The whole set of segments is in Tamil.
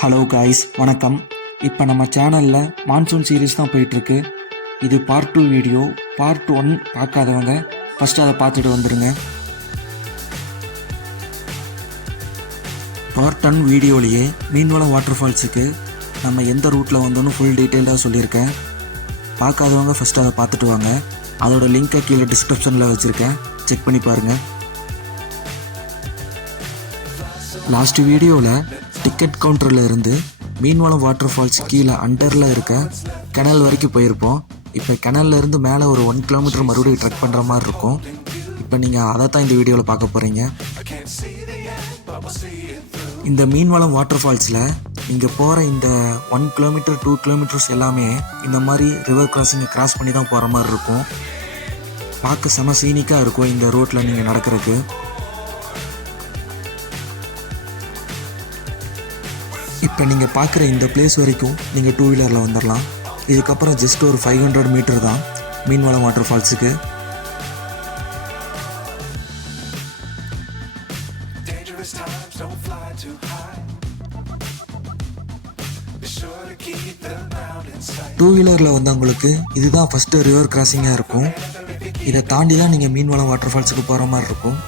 ஹலோ காய்ஸ் வணக்கம். இப்போ நம்ம சேனலில் மான்சூன் சீரீஸ் தான் போயிட்டுருக்கு. இது part two video part one பார்க்காதவங்க ஃபஸ்ட்டு அதை பார்த்துட்டு வந்துடுங்க பார்ட் ஒன் வீடியோலேயே மீன்வளம் வாட்டர் ஃபால்ஸுக்கு நம்ம எந்த ரூட்டில் வந்தோன்னு ஃபுல் டீட்டெயிலாக சொல்லியிருக்கேன். பார்க்காதவங்க ஃபஸ்ட்டு அதை பார்த்துட்டு வாங்க. அதோட லிங்க்கை கீழே டிஸ்கிரிப்ஷனில் வச்சுருக்கேன். செக் பண்ணி பாருங்கள் லாஸ்ட் வீடியோவில் டிக்கெட் கவுண்டரில் இருந்து மீன்வளம் வாட்டர் ஃபால்ஸ் கீழே அண்டரில் இருக்க கிணல் வரைக்கும் போயிருப்போம். இப்போ கிணல்லேருந்து இருந்து மேலே ஒரு ஒன் கிலோமீட்டர் மறுபடியும் ட்ரெக் பண்ணுற மாதிரி இருக்கும். இப்போ நீங்கள் அதை தான் இந்த வீடியோவில் பார்க்க போகிறீங்க இந்த மீன்வளம் வாட்டர் ஃபால்ஸில் நீங்கள் போகிற இந்த ஒன் கிலோமீட்டர் டூ கிலோமீட்டர்ஸ் எல்லாமே இந்த மாதிரி ரிவர் கிராசிங்கை கிராஸ் பண்ணி தான் போகிற மாதிரி இருக்கும். பார்க்க செம சீனிக்காக இருக்கும் இந்த ரோட்டில் நீங்கள் நடக்கிறதுக்கு இப்போ நீங்கள் பார்க்குற இந்த பிளேஸ் வரைக்கும் நீங்கள் டூ வீலரில் வந்துடலாம். இதுக்கப்புறம் ஜஸ்ட் ஒரு ஃபைவ் ஹண்ட்ரட் மீட்டர் தான். மீன்வளம் வாட்டர் ஃபால்ஸுக்கு. டூ வீலரில் வந்தவங்களுக்கு இதுதான் ஃபஸ்ட்டு ரிவர் கிராசிங்காக இருக்கும். இதை தாண்டி தான் நீங்கள் மீன்வளம் வாட்டர் ஃபால்ஸுக்கு போகிற மாதிரி இருக்கும்.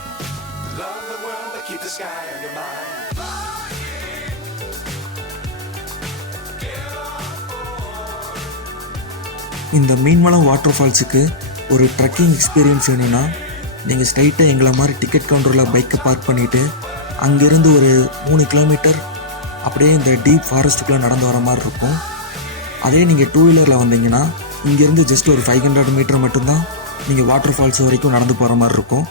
இந்த மீன்வளம் வாட்டர் ஃபால்ஸுக்கு ஒரு ட்ரெக்கிங் எக்ஸ்பீரியன்ஸ் வேணும்னா நீங்கள் ஸ்ட்ரைட்டாக எங்களை மாதிரி டிக்கெட் கவுண்டரில் பைக்கை பார்க் பண்ணிவிட்டு அங்கேருந்து ஒரு மூணு கிலோமீட்டர் அப்படியே இந்த டீப் ஃபாரஸ்ட்டுக்குள்ளே நடந்து வர மாதிரி இருக்கும். அதே நீங்கள் டூ வீலரில் வந்தீங்கன்னா இங்கேருந்து ஜஸ்ட் ஒரு ஃபைவ் ஹண்ட்ரட் மீட்டர் மட்டும்தான் நீங்கள் வாட்டர் ஃபால்ஸ் வரைக்கும் நடந்து போகிற மாதிரி இருக்கும்.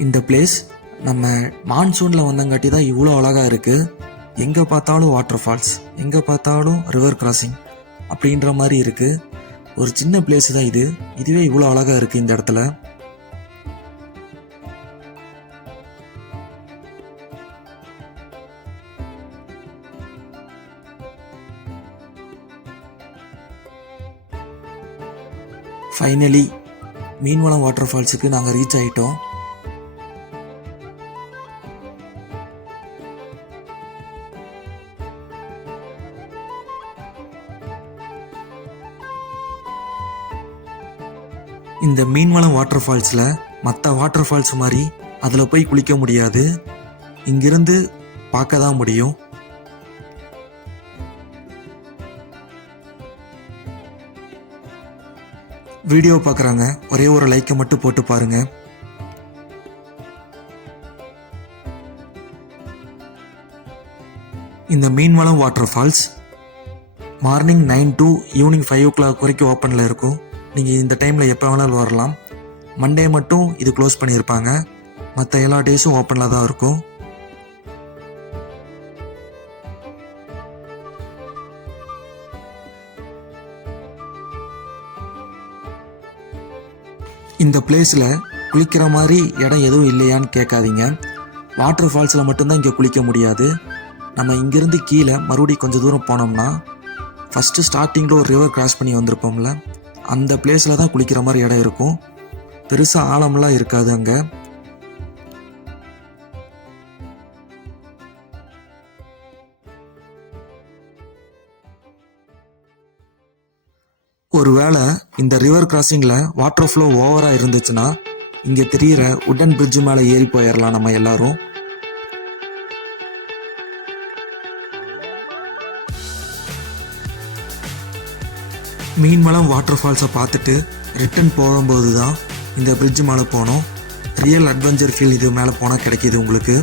இந்த பிளேஸ் நம்ம மான்சூனில் வந்தங்காட்டி தான் இவ்வளோ அழகாக இருக்குது எங்கே பார்த்தாலும் வாட்டர் ஃபால்ஸ் எங்கே பார்த்தாலும் ரிவர் கிராசிங் அப்படின்ற மாதிரி இருக்குது ஒரு சின்ன பிளேஸ் தான் இது. இதுவே இவ்வளோ அழகாக இருக்குது இந்த இடத்துல. ஃபைனலி மீன்வளம் வாட்டர் ஃபால்ஸுக்கு நாங்கள் ரீச் ஆகிட்டோம் இந்த மீன்வளம் வாட்டர் ஃபால்ஸில் மற்ற வாட்டர் ஃபால்ஸ் மாதிரி அதில் போய் குளிக்க முடியாது. இங்கிருந்து பார்க்க தான் முடியும். வீடியோ பார்க்குறாங்க ஒரே ஒரு லைக்கை மட்டும் போட்டு பாருங்கள் இந்த மீன்வளம் waterfalls morning nine to evening five o'clock வரைக்கும் ஓப்பனில் இருக்கும். நீங்கள் இந்த டைமில் எப்போ வேணாலும் வரலாம். மண்டே மட்டும் இது க்ளோஸ் பண்ணியிருப்பாங்க. மற்ற எல்லா டேஸும் ஓப்பனில் தான் இருக்கும். இந்த பிளேஸில் குளிக்கிற மாதிரி இடம் எதுவும் இல்லையான்னு கேட்காதீங்க. வாட்டர் ஃபால்ஸில் மட்டும்தான் இங்கே குளிக்க முடியாது. நம்ம இங்கேருந்து கீழே மறுபடியும் கொஞ்சம் தூரம் போனோம்னா ஃபஸ்ட்டு ஸ்டார்டிங்கில் ஒரு ரிவர் கிராஸ் பண்ணி வந்திருப்போம்ல. அந்த பிளேஸில் தான் குளிக்கிற மாதிரி இடம் இருக்கும். பெருசாக ஆழம்லாம் இருக்காது அங்கே. ஒருவேளை இந்த ரிவர் கிராசிங்கில் வாட்டர் ஃப்ளோ ஓவராக இருந்துச்சுன்னா இங்கே தெரியிற உடன் பிரிட்ஜ் மேலே ஏறி போயிடலாம் நம்ம எல்லாரும். மீன்மலம் வாட்டர் ஃபால்ஸை பார்த்துட்டு ரிட்டர்ன் போகும்போது தான் இந்த பிரிட்ஜ் மேலே போனோம். ரியல் அட்வென்ச்சர் ஃபீல் இது மேலே போனால் கிடைக்கிது உங்களுக்கு.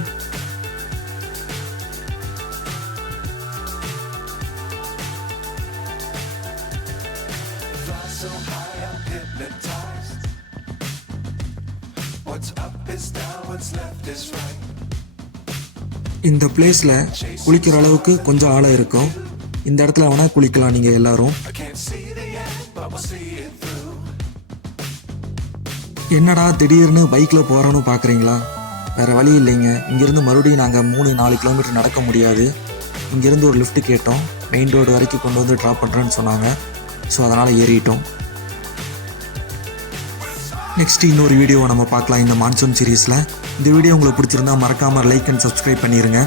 இந்த பிளேஸில் குளிக்கிற அளவுக்கு கொஞ்சம் ஆழம் இருக்கும். இந்த இடத்துல வேணால் குளிக்கலாம் நீங்கள் எல்லாரும். என்னடா திடீர்னு பைக்கில் போகிறோன்னு பார்க்குறீங்களா வேறு வழி இல்லைங்க. இங்கேருந்து மறுபடியும் நாங்கள் மூணு நாலு கிலோமீட்டர் நடக்க முடியாது. இங்கேருந்து ஒரு லிஃப்ட் கேட்டோம். மெயின் ரோடு வரைக்கும் கொண்டு வந்து ட்ராப் பண்ணுறேன்னு சொன்னாங்க. ஸோ அதனால் ஏறிட்டோம். நெக்ஸ்ட் இன்னொரு வீடியோவை நம்ம பார்க்கலாம் இந்த மான்சூன் சீரீஸில் இந்த வீடியோ உங்களுக்கு பிடிச்சிருந்தா மறக்காமல் லைக் அண்ட் சப்ஸ்கிரைப் பண்ணிடுங்க